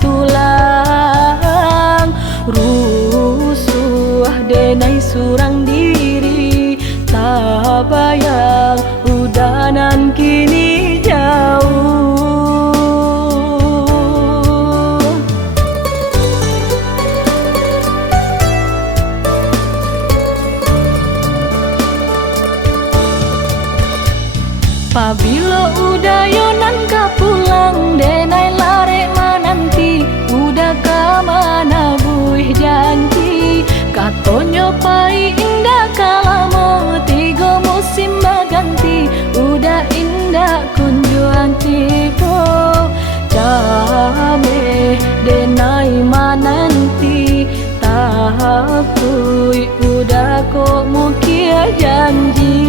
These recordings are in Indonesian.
katulang rusuh denai surang diri tak bayang udanan kini jauh. Pabilo udayonan ka pulang denai lare mananti udah ka mana buih janji katonyo pai indah kalamo tigo musim baganti udah indah kunjuan tibo jame denai mananti takui udah kok mukia janji.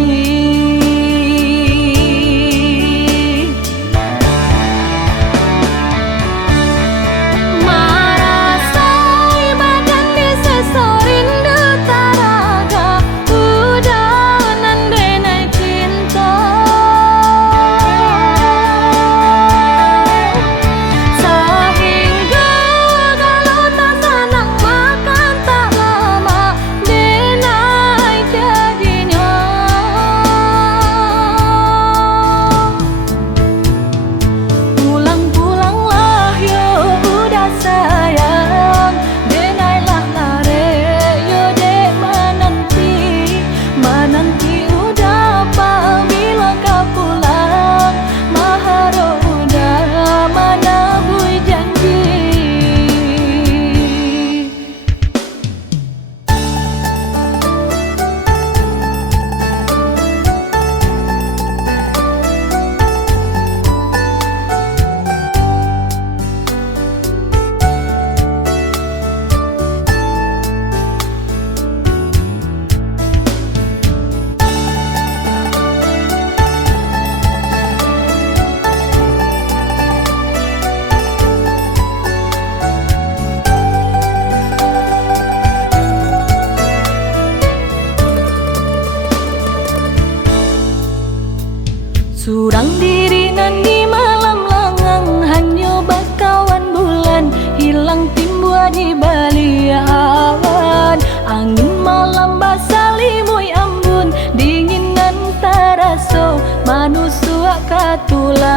Surang diri nan di malam langang hanyo bakawan bulan hilang timbua di bali awan angin malam basalimui ambun dingin nan taraso manusua katulang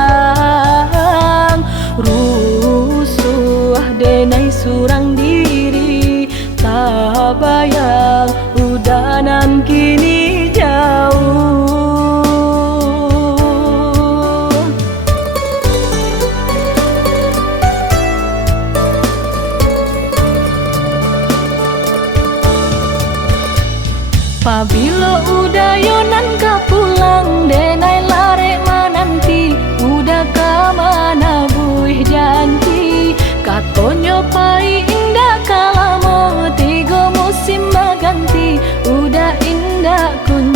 rusuh denai surang diri tak bayang udanan kini jauh. Pabilo udayonan ka pulang denai lare mananti udah ka mana buih janji katonyo pai indah kalamo tigo musim baganti udah indah kun